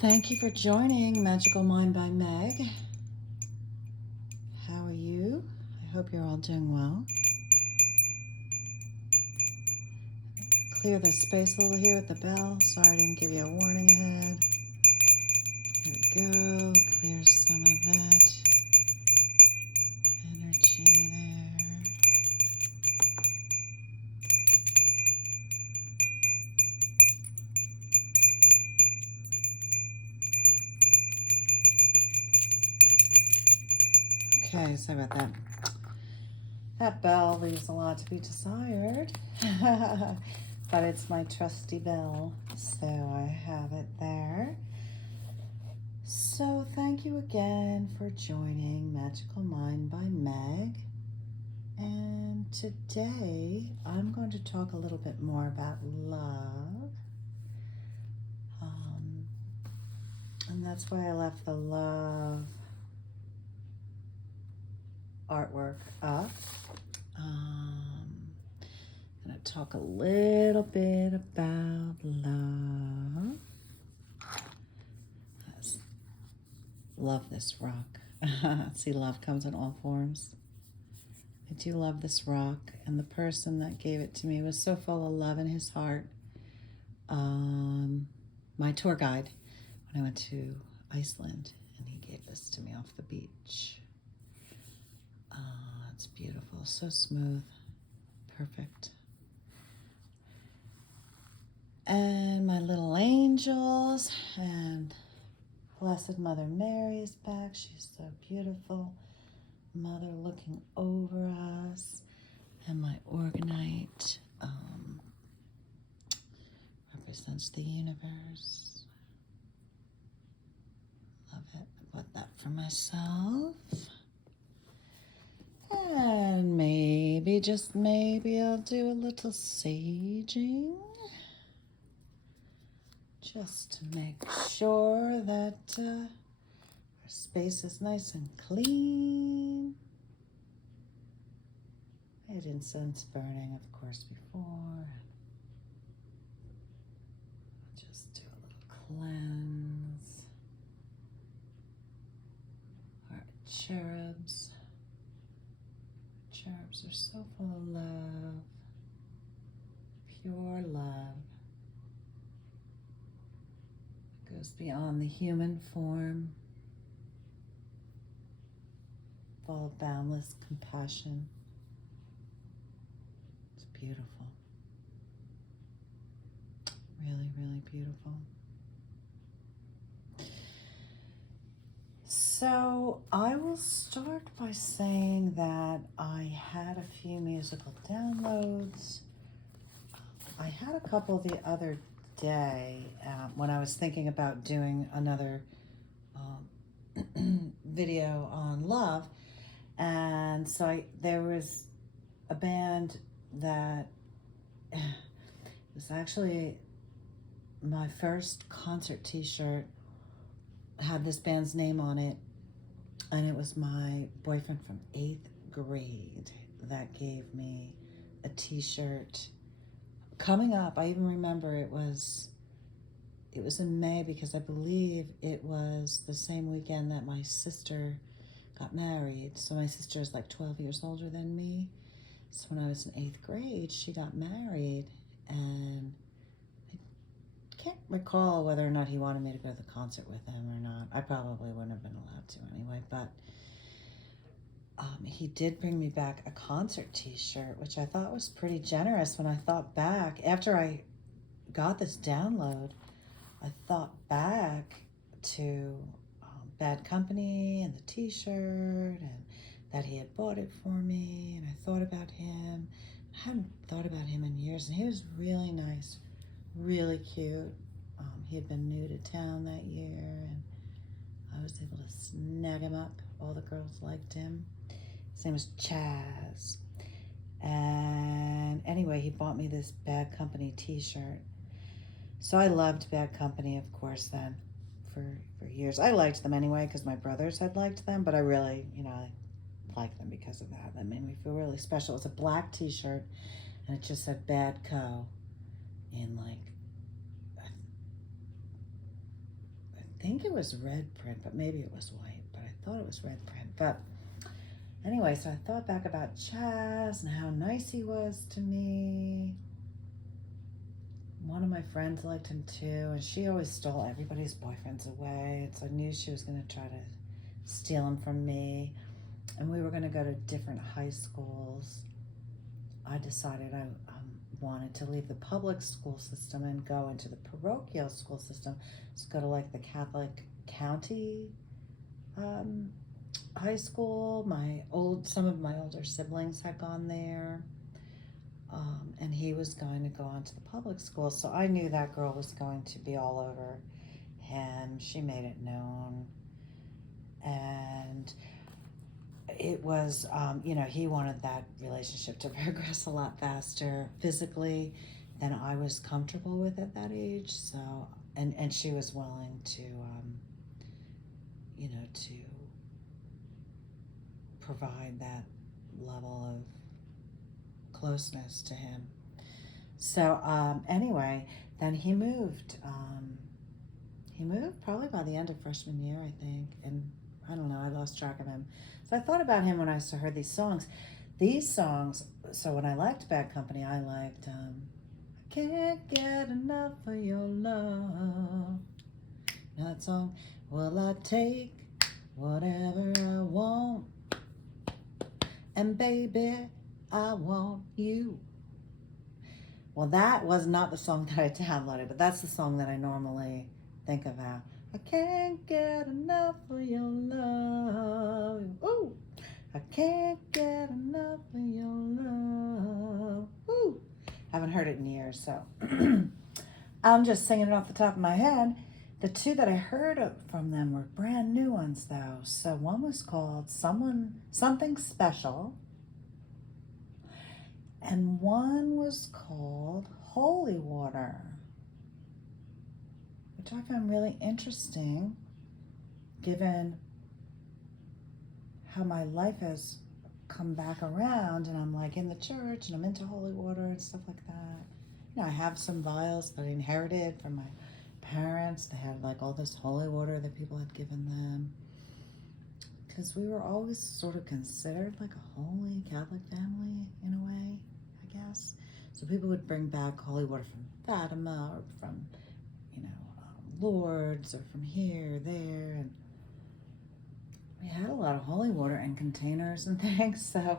Thank you for joining Magical Mind by Meg. How are you? I hope you're all doing well. Clear the space a little here with the bell. Sorry I didn't give you a warning ahead. Here we go. Clear some of that energy there. Okay, sorry about that. That bell leaves a lot to be desired, but it's my trusty bell, so I have it there. So thank you again for joining Magical Mind by Meg. And today I'm going to talk a little bit more about love. And that's why I left the love artwork up. I'm going to talk a little bit about love. Love this rock. See, love comes in all forms. I do love this rock, and the person that gave it to me was so full of love in his heart. My tour guide when I went to Iceland, and he gave this to me off the beach. It's beautiful, so smooth, perfect. And my little angels, and Blessed Mother Mary is back. She's so beautiful. Mother looking over us. And my Orgonite represents the universe. Love it. I bought that for myself. And maybe, just maybe, I'll do a little saging. Just to make sure that our space is nice and clean. I had incense burning, of course, before. Just do a little cleanse. Our cherubs. Cherubs are so full of love, pure love. It goes beyond the human form, full of boundless compassion. It's beautiful. Really, really beautiful. So I will start by saying that I had a few musical downloads. I had a couple the other day when I was thinking about doing another video on love. And so there was a band that was actually my first concert t-shirt, had this band's name on it, and it was my boyfriend from 8th grade that gave me a t-shirt. Coming up, I even remember it was in May, because I believe it was the same weekend that my sister got married. So my sister is like 12 years older than me. So when I was in 8th grade, she got married, and I can't recall whether or not he wanted me to go to the concert with him or not. I probably wouldn't have been allowed to anyway, but he did bring me back a concert t-shirt, which I thought was pretty generous. When I thought back, after I got this download, I thought back to Bad Company and the t-shirt, and that he had bought it for me, and I thought about him. I hadn't thought about him in years, and he was really nice, really cute. He had been new to town that year, and I was able to snag him up. All the girls liked him. His name was Chaz. And anyway, he bought me this Bad Company t-shirt. So I loved Bad Company, of course, then for years. I liked them anyway because my brothers had liked them, but I really, I liked them because of that. That made me feel really special. It was a black t-shirt, and it just said Bad Co. in like, I think it was red print, but maybe it was white, but I thought it was red print. But anyway, so I thought back about Chaz and how nice he was to me. One of my friends liked him too, and she always stole everybody's boyfriends away. So I knew she was going to try to steal him from me. And we were going to go to different high schools. I decided I wanted to leave the public school system and go into the parochial school system. So go to like the Catholic county high school. Some of my older siblings had gone there. And he was going to go on to the public school. So I knew that girl was going to be all over him. She made it known. And it was, he wanted that relationship to progress a lot faster physically than I was comfortable with at that age. So, and she was willing to, to provide that level of closeness to him. So anyway, then he moved. He moved probably by the end of freshman year, I think. And I don't know, I lost track of him. So I thought about him when I heard these songs. So when I liked Bad Company, I liked I Can't Get Enough of Your Love. Now that song, will I take whatever I want? And baby, I want you. Well, that was not the song that I downloaded, but that's the song that I normally think about. I can't get enough of your love. Ooh, I can't get enough of your love. Ooh, haven't heard it in years, so I'm just singing it off the top of my head. The two that I heard from them were brand new ones, though. So one was called Something Special, and one was called Holy Water, which I found really interesting given how my life has come back around, and I'm like in the church and I'm into holy water and stuff like that. I have some vials that I inherited from my parents. They had like all this holy water that people had given them, because we were always sort of considered like a holy Catholic family in a way, I guess. So people would bring back holy water from Fatima or from, Lourdes or from here, there, and we had a lot of holy water in containers and things. So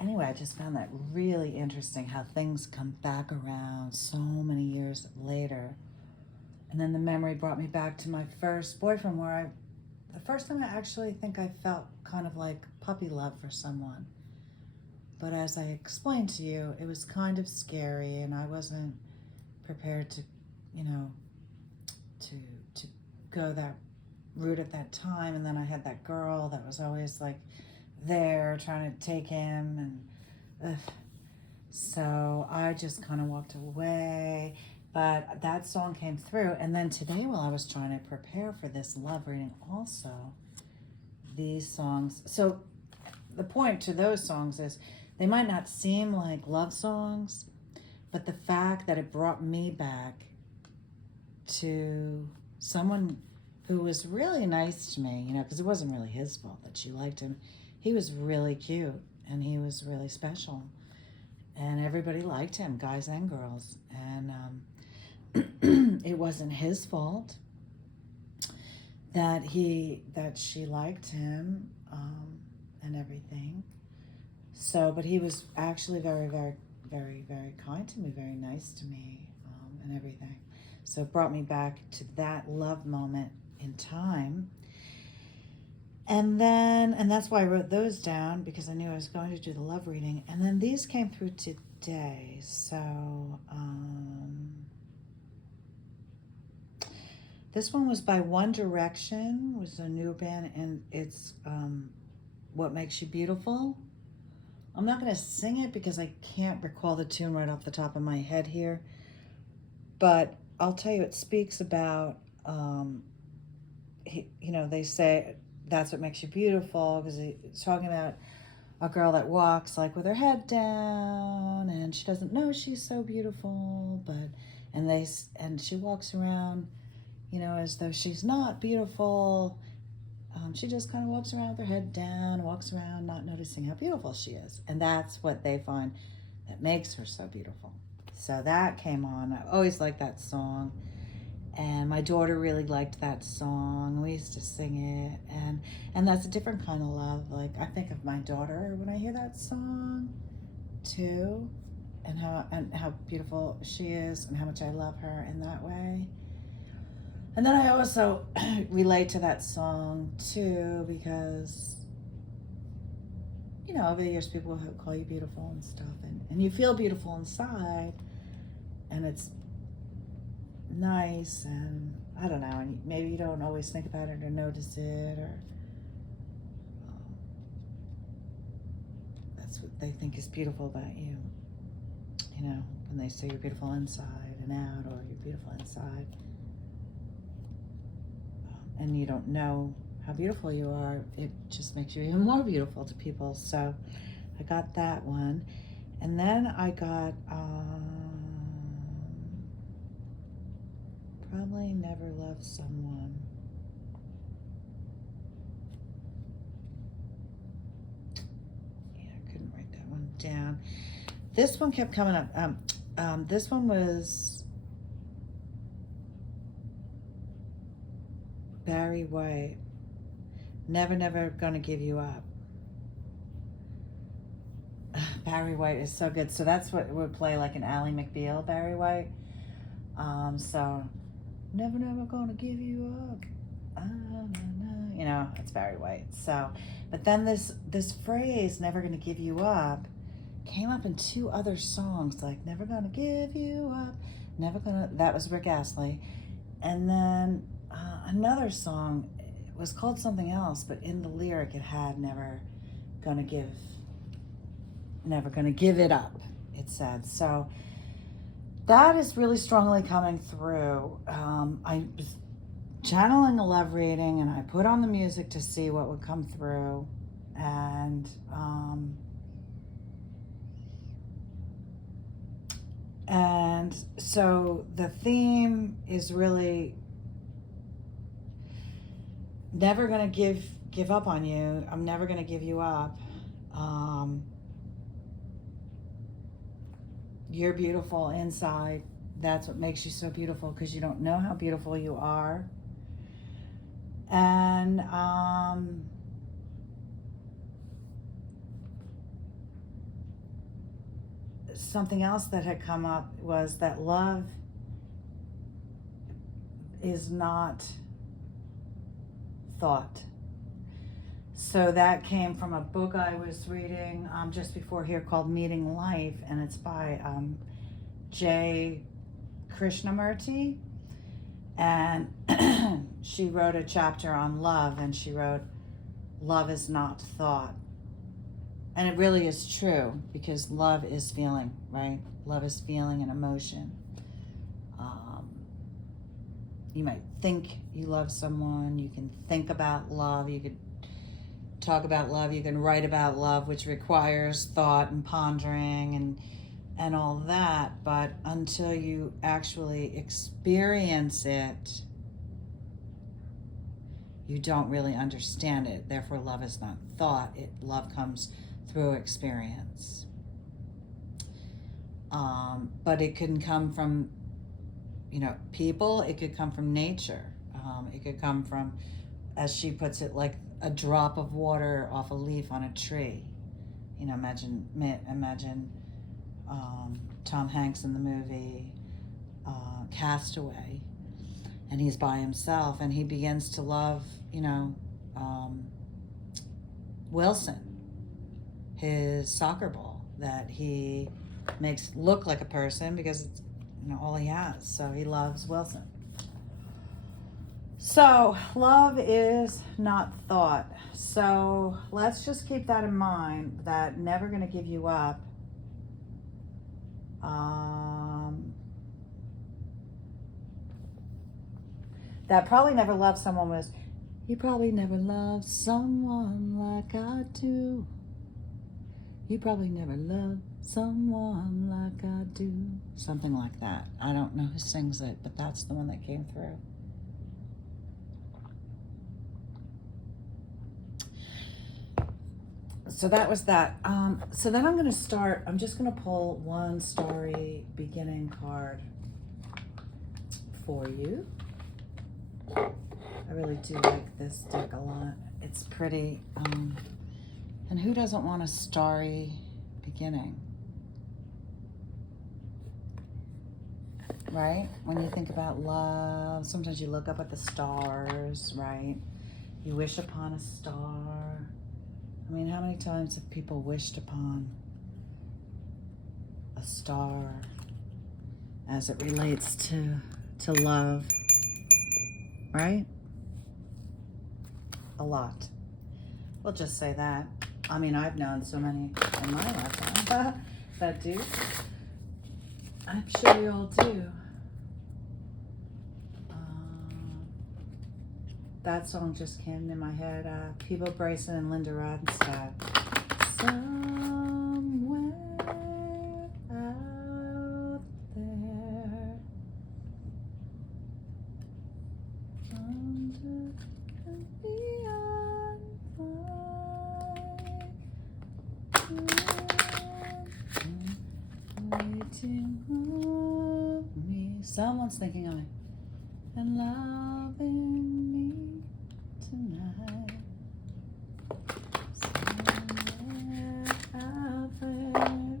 anyway, I just found that really interesting how things come back around so many years later. And then the memory brought me back to my first boyfriend, where the first time I actually think I felt kind of like puppy love for someone. But as I explained to you, it was kind of scary, and I wasn't prepared to, to go that route at that time. And then I had that girl that was always like there trying to take him, and so I just kind of walked away. But that song came through. And then today, while I was trying to prepare for this love reading, also these songs. So the point to those songs is they might not seem like love songs, but the fact that it brought me back to someone who was really nice to me, because it wasn't really his fault that she liked him. He was really cute, and he was really special, and everybody liked him, guys and girls. And it wasn't his fault that she liked him, and everything. So, but he was actually very, very, very, very kind to me, very nice to me, and everything. So it brought me back to that love moment in time. And that's why I wrote those down, because I knew I was going to do the love reading. And then these came through today. So this one was by One Direction, was a new band, and it's What Makes You Beautiful. I'm not going to sing it because I can't recall the tune right off the top of my head here. But I'll tell you, it speaks about, they say that's what makes you beautiful, because it's talking about a girl that walks like with her head down, and she doesn't know she's so beautiful, and she walks around as though she's not beautiful. She just kind of walks around with her head down, walks around not noticing how beautiful she is. And that's what they find that makes her so beautiful. So that came on. I always liked that song. And my daughter really liked that song. We used to sing it. And that's a different kind of love. Like, I think of my daughter when I hear that song too. And how beautiful she is and how much I love her in that way. And then I also relate to that song too because, over the years people call you beautiful and stuff, and you feel beautiful inside, and it's nice, and I don't know, and maybe you don't always think about it or notice it, or that's what they think is beautiful about you, when they say you're beautiful inside and out, or you're beautiful inside. And you don't know how beautiful you are, it just makes you even more beautiful to people. So I got that one. And then I got Probably Never Loved Someone. Yeah, I couldn't write that one down. This one kept coming up. This one was Barry White, Never, Never Gonna Give You Up. Barry White is so good. So that's what would play like an Ally McBeal, Barry White. So, Never, Never Gonna Give You Up. It's Barry White. So, but then this phrase, Never Gonna Give You Up, came up in two other songs, like Never Gonna Give You Up, that was Rick Astley. And then another song, it was called something else, but in the lyric it had Never Gonna Give It Up, it said. So that is really strongly coming through. I was channeling a love reading, and I put on the music to see what would come through. And so the theme is really never gonna give up on you. I'm never gonna give you up. You're beautiful inside. That's what makes you so beautiful, because you don't know how beautiful you are. And something else that had come up was that love is not thought. So that came from a book I was reading just before here called Meeting Life, and it's by J. Krishnamurti. And she wrote a chapter on love, and she wrote, love is not thought. And it really is true, because love is feeling, right? Love is feeling and emotion. You might think you love someone, you can think about love, you could talk about love, you can write about love, which requires thought and pondering and all that, but until you actually experience it, you don't really understand it. Therefore, love is not thought. Love comes through experience. But it can come from, people. It could come from nature. It could come from, as she puts it, like a drop of water off a leaf on a tree. Imagine Tom Hanks in the movie Castaway, and he's by himself, and he begins to love, Wilson, his soccer ball that he makes look like a person because it's all he has. So he loves Wilson. So love is not thought. So let's just keep that in mind, that never going to give you up. That probably never loved someone was, you probably never loved someone like I do. You probably never loved someone like I do. Something like that. I don't know who sings it, but that's the one that came through. So that was that. So then I'm going to start. I'm just going to pull one starry beginning card for you. I really do like this deck a lot. It's pretty. And who doesn't want a starry beginning? Right? When you think about love, sometimes you look up at the stars, right? You wish upon a star. I mean, how many times have people wished upon a star as it relates to love, right? A lot. We'll just say that. I mean, I've known so many in my lifetime that do. I'm sure you all do. That song just came in my head. Peebo Bryson and Linda Ronstadt. Somewhere out there, under and beyond waiting for me. Someone's thinking of me and loving me tonight. Somewhere out there,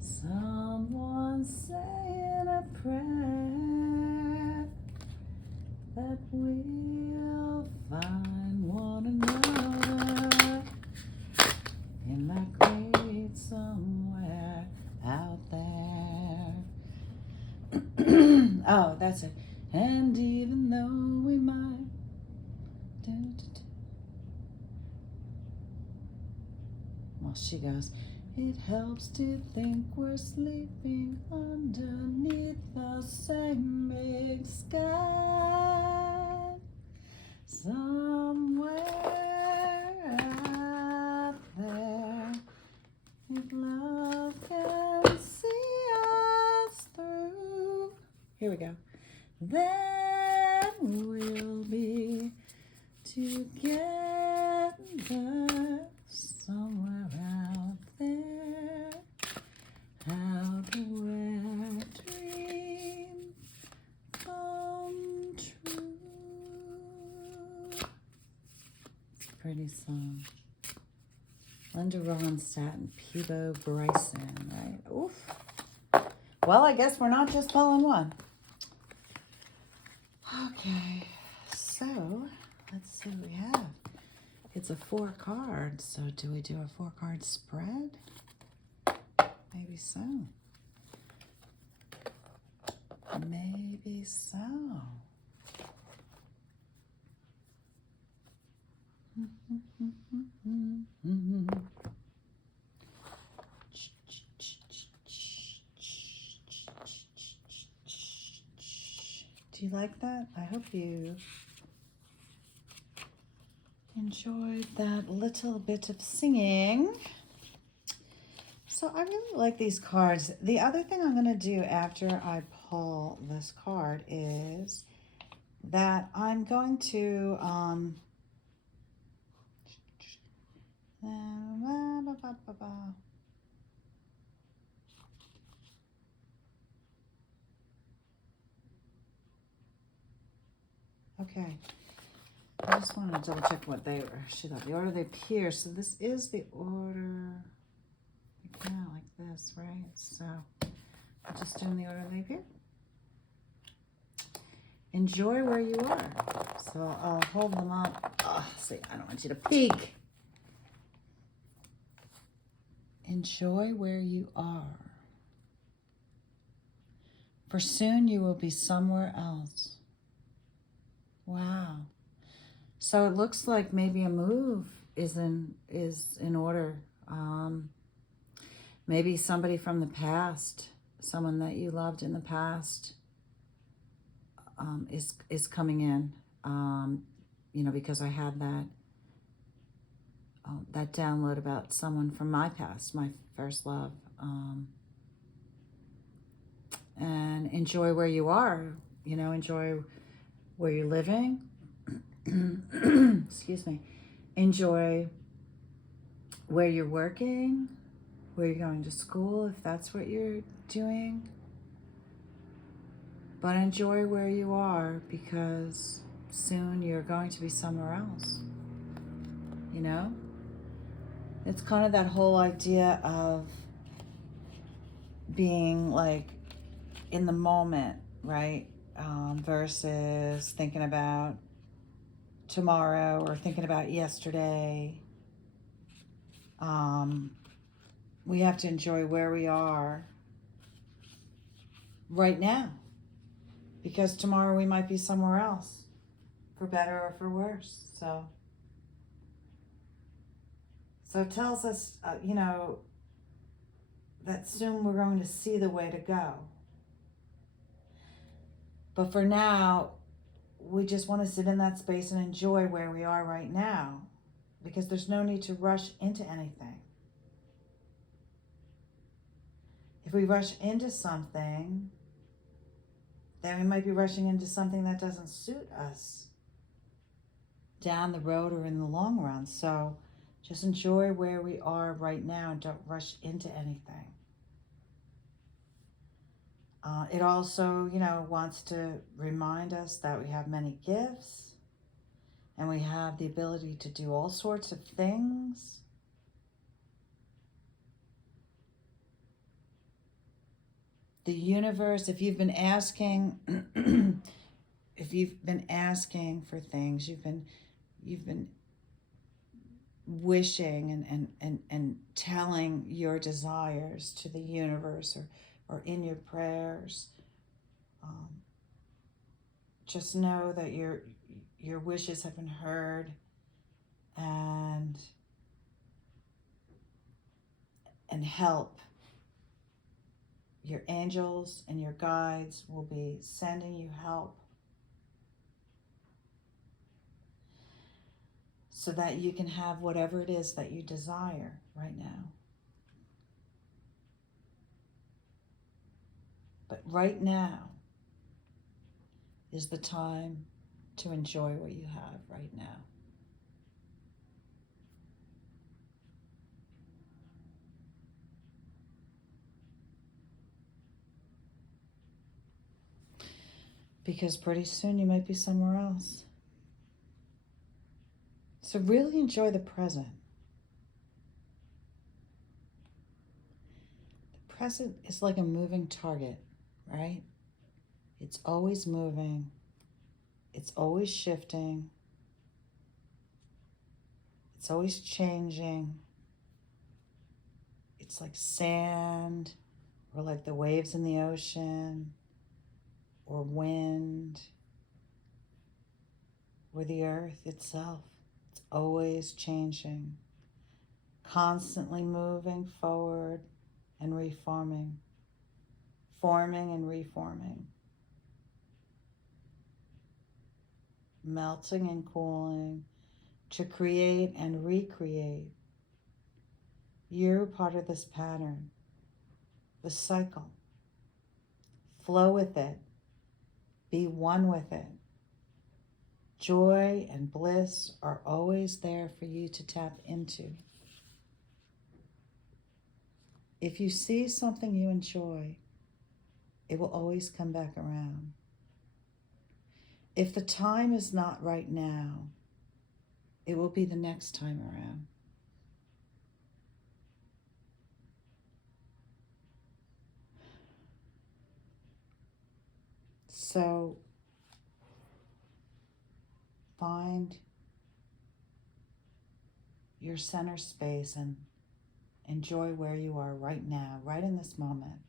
someone saying a prayer that we'll find one another in that great somewhere out there. Oh, that's it. And even though we might well, she goes, it helps to think we're sleeping underneath the same big sky. Somewhere out there, if love can see us through. Here we go. Then we'll be together somewhere out there, out where dreams come true. It's a pretty song. Linda Ronstadt and Peebo Bryson, right? Oof. Well, I guess we're not just pulling one. Okay, so let's see what we have. It's a 4 card, so do we do a 4 card spread? Maybe so. Maybe so. Do you like that? I hope you enjoyed that little bit of singing. So I really like these cards. The other thing I'm going to do after I pull this card is that I'm going to okay. I just want to double check what they were. The order they appear. So this is the order. Yeah, like this, right? So I'm just doing the order they appear. Enjoy where you are. So I'll hold them up. Oh, see, I don't want you to peek. Enjoy where you are. For soon you will be somewhere else. Wow. So it looks like maybe a move is in order. Maybe somebody from the past, someone that you loved in the past, is coming in. You know, because I had that download about someone from my past, my first love. And enjoy where you are. You know, enjoy where you're living. Excuse me. Enjoy where you're working, where you're going to school, if that's what you're doing. But enjoy where you are, because soon you're going to be somewhere else. You know? It's kind of that whole idea of being like in the moment, right? Versus thinking about tomorrow or thinking about yesterday. We have to enjoy where we are right now, because tomorrow we might be somewhere else, for better or for worse. So it tells us, that soon we're going to see the way to go. But for now, we just want to sit in that space and enjoy where we are right now, because there's no need to rush into anything. If we rush into something, then we might be rushing into something that doesn't suit us down the road or in the long run. So just enjoy where we are right now and don't rush into anything. It also, wants to remind us that we have many gifts and we have the ability to do all sorts of things. The universe, if you've been asking, for things, you've been wishing and telling your desires to the universe, or in your prayers, just know that your wishes have been heard, and help. Your angels and your guides will be sending you help so that you can have whatever it is that you desire right now. But right now is the time to enjoy what you have right now. Because pretty soon you might be somewhere else. So really enjoy the present. The present is like a moving target, right? It's always moving. It's always shifting. It's always changing. It's like sand, or like the waves in the ocean, or wind, or the earth itself. It's always changing, constantly moving forward and reforming, forming and reforming, melting and cooling to create and recreate. You're part of this pattern, the cycle. Flow with it. Be one with it. Joy and bliss are always there for you to tap into. If you see something you enjoy, it will always come back around. If the time is not right now, it will be the next time around. So find your center space and enjoy where you are right now, right in this moment.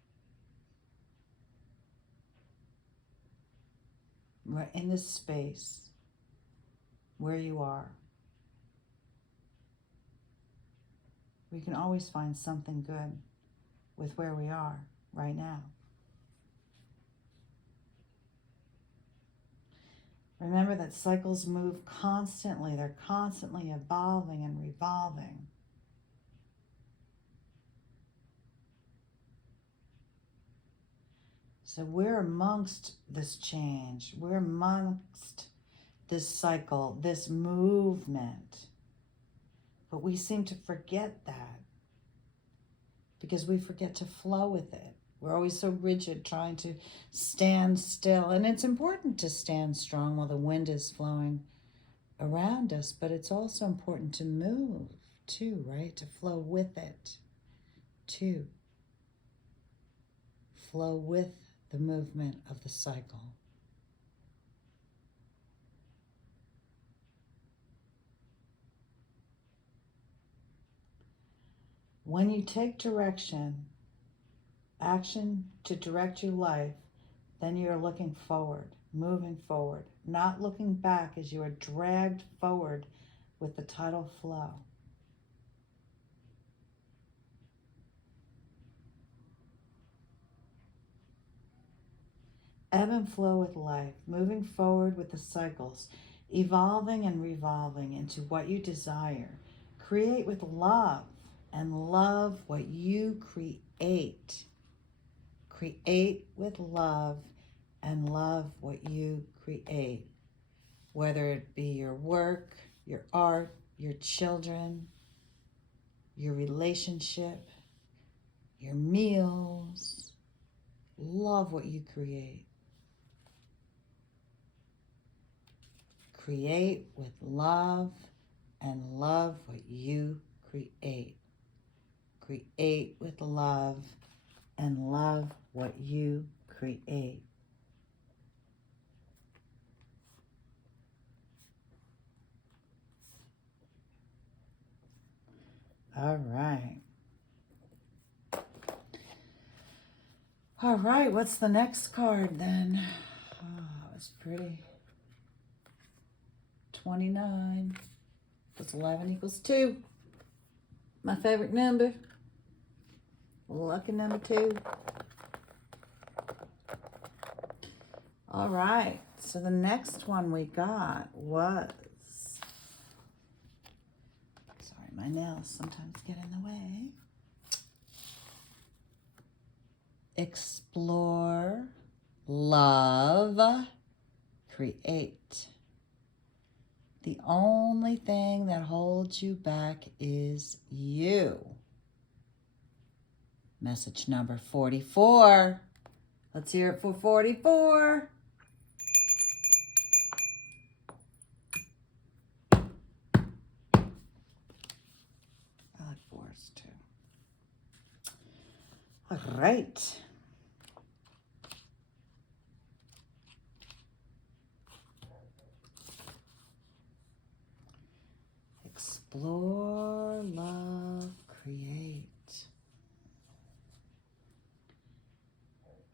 Right in this space where you are. We can always find something good with where we are right now. Remember that cycles move constantly. They're constantly evolving and revolving. So we're amongst this change. We're amongst this cycle, this movement. But we seem to forget that because we forget to flow with it. We're always so rigid, trying to stand still. And it's important to stand strong while the wind is flowing around us, but it's also important to move too, right? To flow with it too. Flow with the movement of the cycle. When you take direction, action to direct your life, then you're looking forward, moving forward, not looking back as you are dragged forward with the tidal flow. Ebb and flow with life, moving forward with the cycles, evolving and revolving into what you desire. Create with love and love what you create. Create with love and love what you create. Whether it be your work, your art, your children, your relationship, your meals. Love what you create. Create with love and love what you create. Create with love and love what you create. All right. All right, what's the next card then? Oh, it's pretty. 29 plus 11 equals 2. My favorite number. Lucky number 2. All right, so the next one we got was, sorry, my nails sometimes get in the way. Explore, love, create. The only thing that holds you back is you. Message number 44. Let's hear it for 44. I like 4s too. All right. Explore, love, create.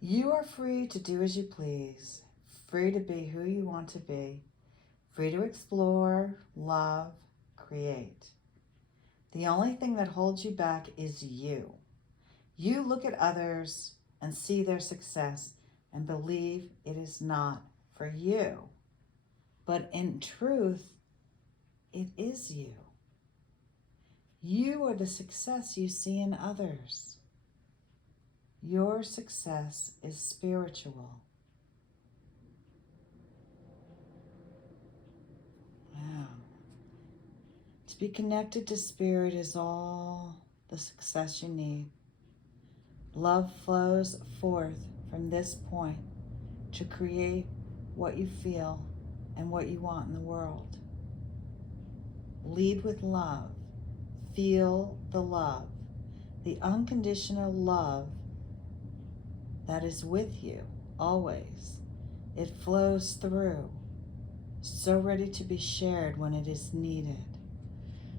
You are free to do as you please, free to be who you want to be, free to explore, love, create. The only thing that holds you back is you. You look at others and see their success and believe it is not for you. But in truth, it is you. You are the success you see in others. Your success is spiritual. Wow. To be connected to spirit is all the success you need. Love flows forth from this point to create what you feel and what you want in the world. Lead with love. Feel the love, the unconditional love that is with you always. It flows through, so ready to be shared when it is needed.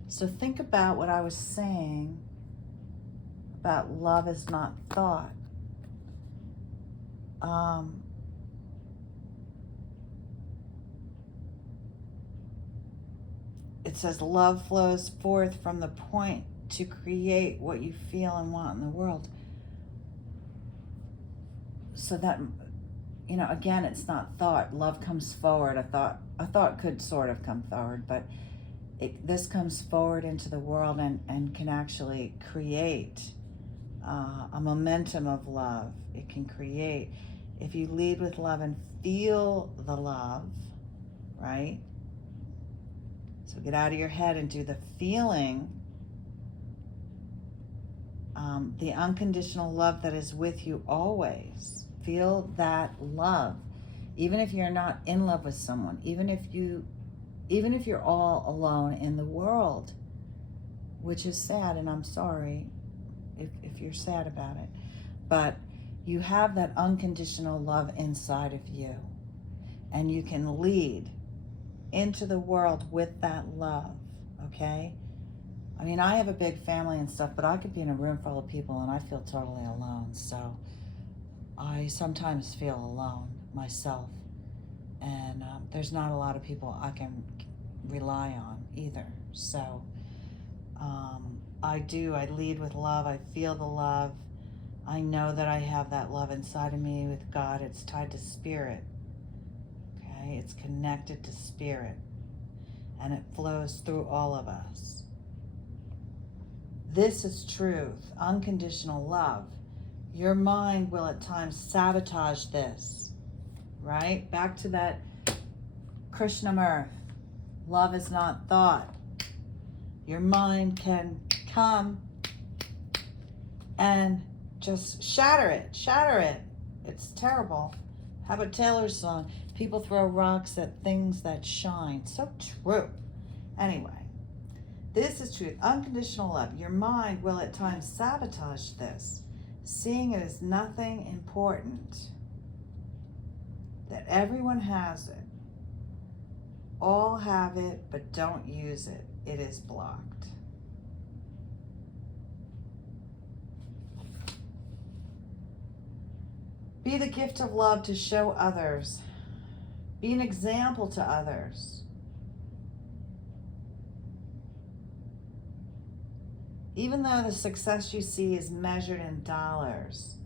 So think about what I was saying about love is not thought. It says love flows forth from the point to create what you feel and want in the world. So that, again, it's not thought. Love comes forward. A thought could sort of come forward, but this comes forward into the world and can actually create a momentum of love. It can create, if you lead with love and feel the love, right? So get out of your head and do the feeling, the unconditional love that is with you always. Feel that love. Even if you're not in love with someone, even if you're all alone in the world, which is sad, and I'm sorry if you're sad about it, but you have that unconditional love inside of you, and you can lead into the world with that love, okay? I mean, I have a big family and stuff, but I could be in a room full of people and I feel totally alone. So I sometimes feel alone myself, and there's not a lot of people I can rely on either. So I lead with love. I feel the love. I know that I have that love inside of me with God. It's tied to spirit. Okay, it's connected to spirit, and it flows through all of us. This is truth, unconditional love. Your mind will at times sabotage this, right? Back to that Krishnamurti. Love is not thought. Your mind can come and just shatter it. It's terrible. How about Taylor's song? People throw rocks at things that shine. So true. Anyway, this is truth. Unconditional love. Your mind will at times sabotage this, seeing it as nothing important. That everyone has it. All have it, but don't use it. It is blocked. Be the gift of love to show others. Be an example to others. Even though the success you see is measured in dollars,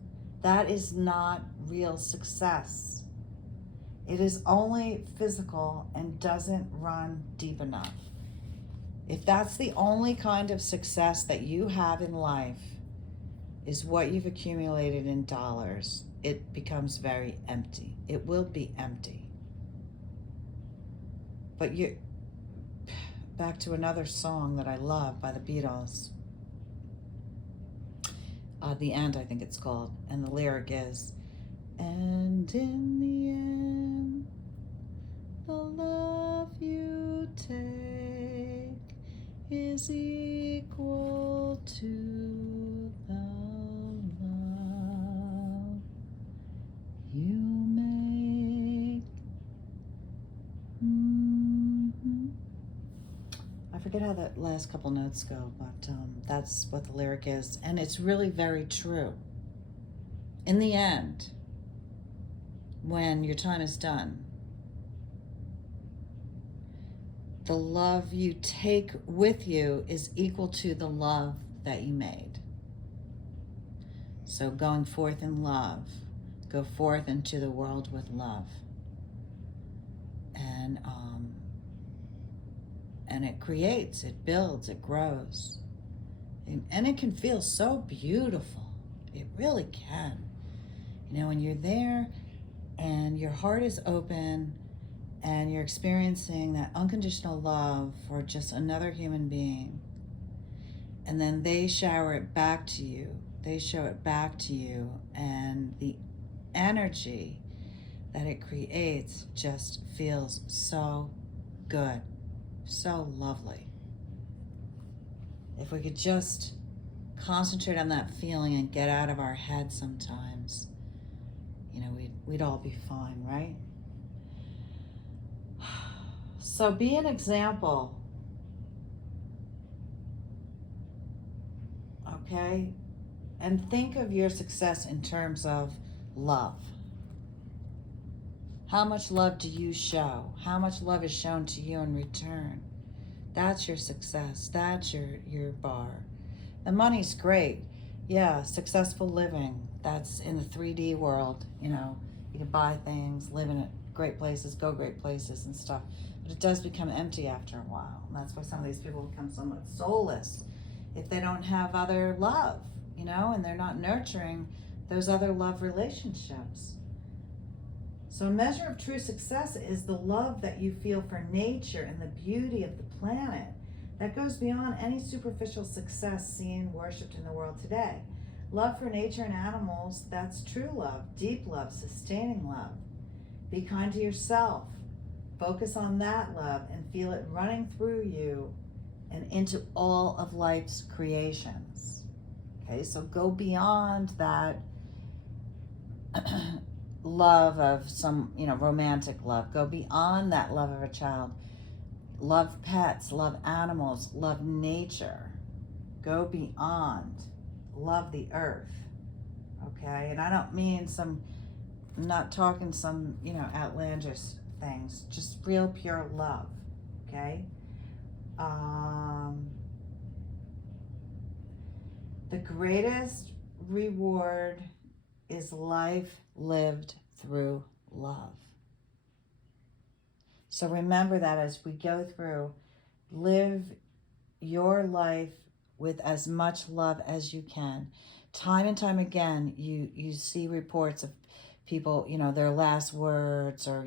that is not real success. It is only physical and doesn't run deep enough. If that's the only kind of success that you have in life, is what you've accumulated in dollars, it becomes very empty. It will be empty. But back to another song that I love by the Beatles. The End, I think it's called. And the lyric is, and in the end, the love you take is equal to the love you make. I forget how that last couple notes go, but that's what the lyric is. And it's really very true. In the end, when your time is done, the love you take with you is equal to the love that you made. So going forth in love, go forth into the world with love. And it creates, it builds, it grows. And it can feel so beautiful. It really can. You know, when you're there and your heart is open and you're experiencing that unconditional love for just another human being, and then they shower it back to you. They show it back to you, and the energy that it creates just feels so good, so lovely. If we could just concentrate on that feeling and get out of our head sometimes, you know, we'd all be fine, right? So be an example, okay? And think of your success in terms of love. How much love do you show? How much love is shown to you in return? That's your success. That's your bar. The money's great. Yeah, successful living. That's in the 3D world. You know, you can buy things, live in great places, go great places and stuff. But it does become empty after a while. And that's why some of these people become somewhat soulless if they don't have other love, you know, and they're not nurturing those other love relationships. So a measure of true success is the love that you feel for nature and the beauty of the planet that goes beyond any superficial success seen, worshipped in the world today. Love for nature and animals, that's true love, deep love, sustaining love. Be kind to yourself. Focus on that love and feel it running through you and into all of life's creations. Okay, so go beyond that love of some, romantic love. Go beyond that love of a child. Love pets, love animals, love nature. Go beyond. Love the earth. Okay? And I don't mean I'm not talking some, outlandish things. Just real pure love. Okay? The greatest reward is life lived through love. So remember that as we go through, live your life with as much love as you can. Time and time again, you see reports of people, their last words, or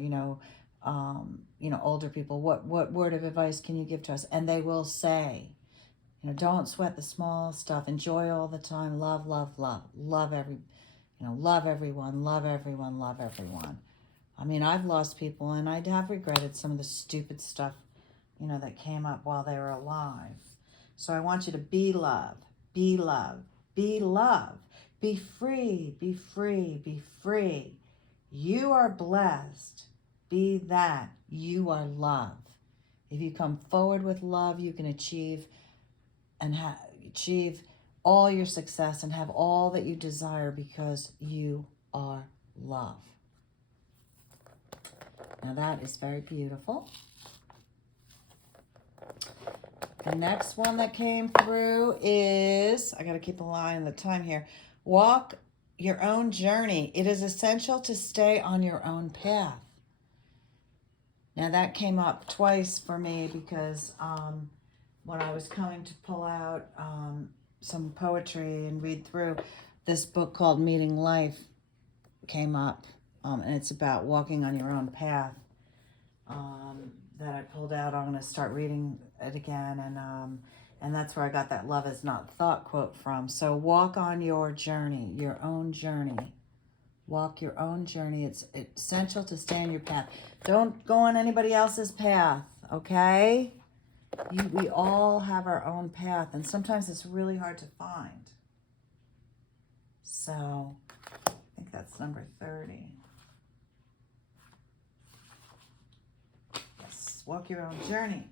older people. What word of advice can you give to us? And they will say, don't sweat the small stuff. Enjoy all the time. Love, love, love. Love love everyone. Love everyone. Love everyone. I mean, I've lost people, and I have regretted some of the stupid stuff, that came up while they were alive. So I want you to be love, be love, be love, be free, be free, be free. You are blessed. Be that. You are love. If you come forward with love, you can achieve all your success and have all that you desire because you are love. Now that is very beautiful. The next one that came through is, I got to keep a line on the time here. Walk your own journey. It is essential to stay on your own path. Now that came up twice for me because when I was coming to pull out some poetry and read through, this book called Meeting Life came up, and it's about walking on your own path. That I pulled out. I'm going to start reading it again, and that's where I got that "love is not thought" quote from. So walk on your journey, your own journey. Walk your own journey. It's essential to stay on your path. Don't go on anybody else's path, okay? We all have our own path, and sometimes it's really hard to find. So I think that's number 30. Yes, walk your own journey.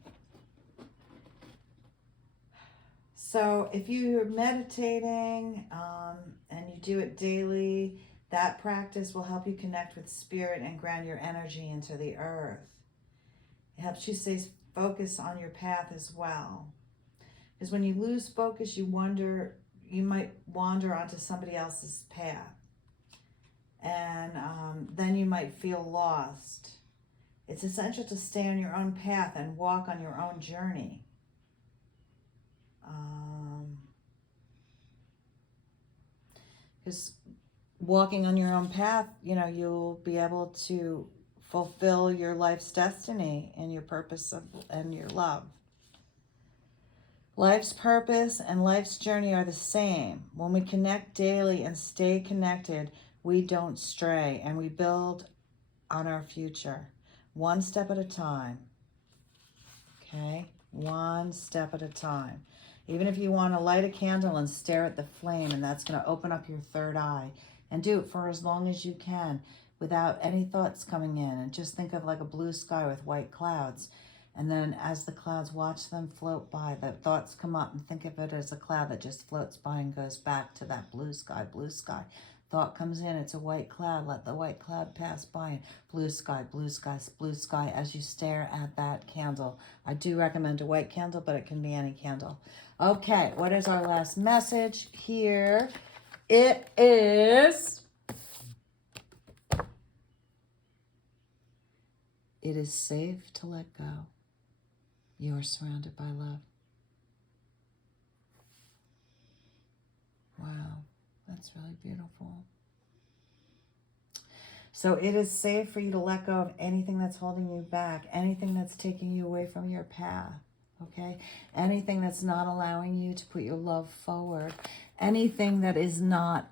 So if you're meditating and you do it daily, that practice will help you connect with spirit and ground your energy into the earth. It helps you stay focused on your path as well. Because when you lose focus, you might wander onto somebody else's path. And then you might feel lost. It's essential to stay on your own path and walk on your own journey. Because walking on your own path, you'll be able to fulfill your life's destiny and your purpose and your love. Life's purpose and life's journey are the same. When we connect daily and stay connected, we don't stray and we build on our future. One step at a time. Okay? One step at a time. Even if you want to light a candle and stare at the flame, and that's going to open up your third eye, and do it for as long as you can without any thoughts coming in, and just think of like a blue sky with white clouds. And then as the clouds, watch them float by. The thoughts come up and think of it as a cloud that just floats by and goes back to that blue sky, blue sky. Thought comes in, it's a white cloud. Let the white cloud pass by. And blue sky, blue sky, blue sky as you stare at that candle. I do recommend a white candle, but it can be any candle. Okay, what is our last message here? It is... It is safe to let go. You are surrounded by love. Wow, that's really beautiful. So it is safe for you to let go of anything that's holding you back, anything that's taking you away from your path, okay? Anything that's not allowing you to put your love forward, anything that is not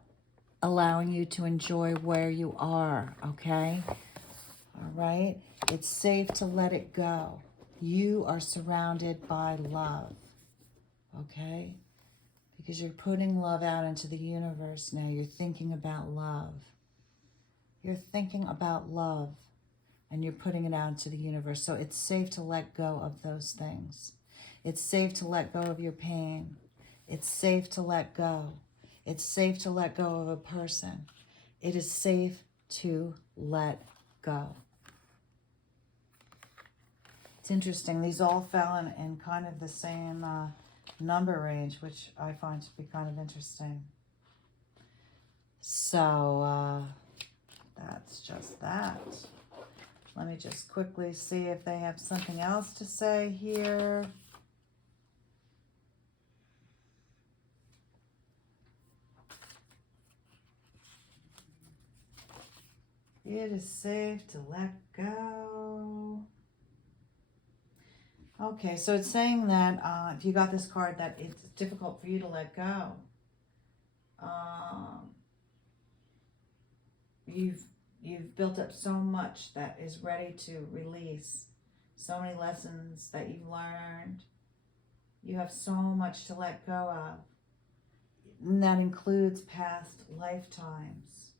allowing you to enjoy where you are, okay? All right? It's safe to let it go. You are surrounded by love, okay? Because you're putting love out into the universe now. You're thinking about love. You're thinking about love and you're putting it out into the universe. So it's safe to let go of those things. It's safe to let go of your pain. It's safe to let go. It's safe to let go of a person. It is safe to let go. It's interesting. These all fell in kind of the same number range, which I find to be kind of interesting. So that's just that. Let me just quickly see if they have something else to say here. It is safe to let go. Okay, so it's saying that if you got this card, that it's difficult for you to let go. You've built up so much that is ready to release. So many lessons that you've learned. You have so much to let go of. And that includes past lifetimes.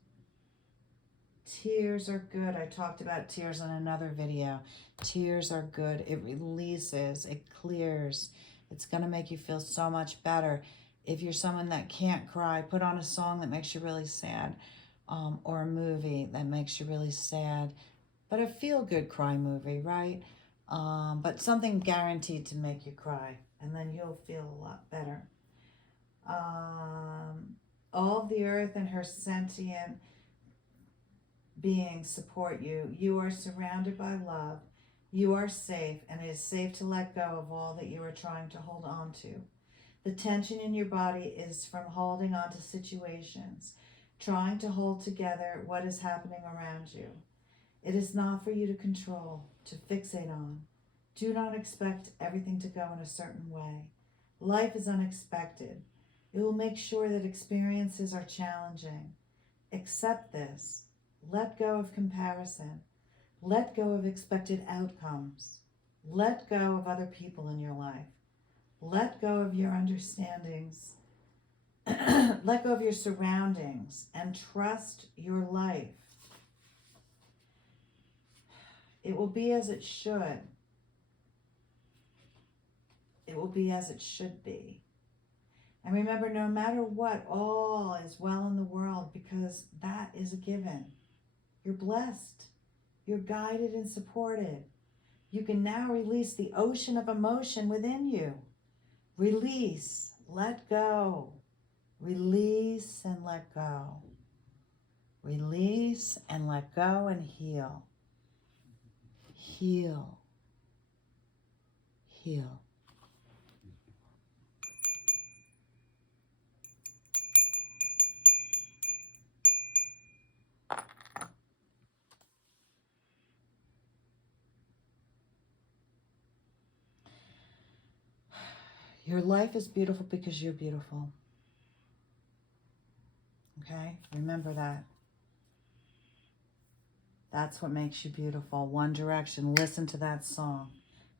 Tears are good. I talked about tears in another video. Tears are good. It releases, it clears. It's going to make you feel so much better. If you're someone that can't cry, put on a song that makes you really sad, or a movie that makes you really sad. But a feel-good cry movie, right? But something guaranteed to make you cry, and then you'll feel a lot better. All of the earth and her sentient beings support you. You are surrounded by love. You are safe, and it is safe to let go of all that you are trying to hold on to. The tension in your body is from holding on to situations, trying to hold together what is happening around you. It is not for you to control, to fixate on. Do not expect everything to go in a certain way. Life is unexpected. It will make sure that experiences are challenging. Accept this. Let go of comparison. Let go of expected outcomes. Let go of other people in your life. Let go of your understandings. Let go of your surroundings and trust your life. It will be as it should. It will be as it should be. And remember, no matter what, all is well in the world, because that is a given. You're blessed. You're guided and supported. You can now release the ocean of emotion within you. Release, let go. Release and let go. Release and let go and heal. Heal. Heal. Your life is beautiful because you're beautiful. Okay? Remember that. That's what makes you beautiful. One Direction. Listen to that song.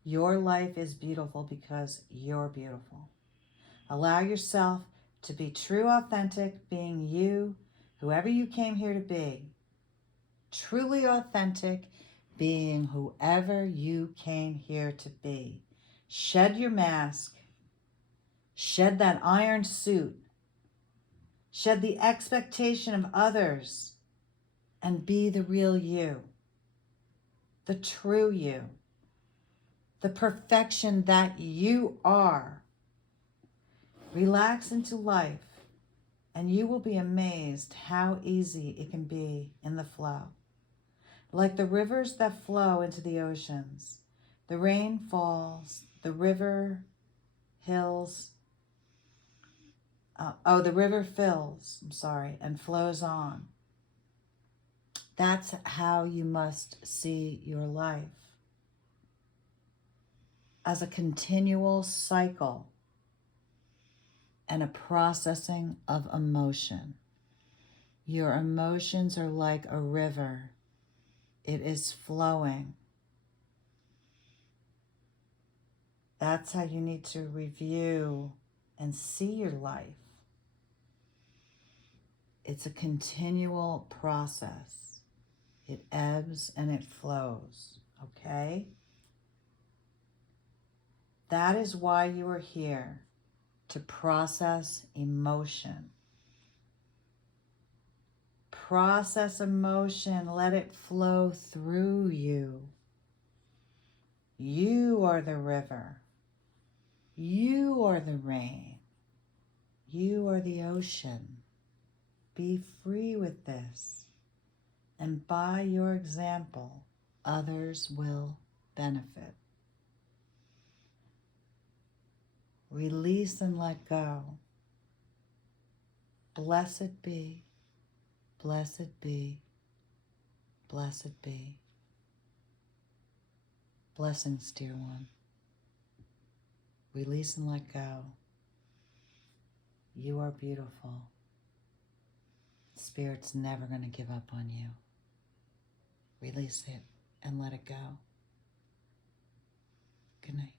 Your life is beautiful because you're beautiful. Allow yourself to be true, authentic, being you, whoever you came here to be. Truly authentic, being whoever you came here to be. Shed your mask. Shed that iron suit. Shed the expectation of others and be the real you, the true you, the perfection that you are. Relax into life and you will be amazed how easy it can be in the flow. Like the rivers that flow into the oceans, the rain falls, the river hills, the river fills, and flows on. That's how you must see your life, as a continual cycle and a processing of emotion. Your emotions are like a river. It is flowing. That's how you need to review and see your life. It's a continual process. It ebbs and it flows, okay? That is why you are here, to process emotion. Process emotion, let it flow through you. You are the river. You are the rain. You are the ocean. Be free with this, and by your example, others will benefit. Release and let go. Blessed be, blessed be, blessed be. Blessings, dear one. Release and let go. You are beautiful. Spirit's never going to give up on you. Release it and let it go. Good night.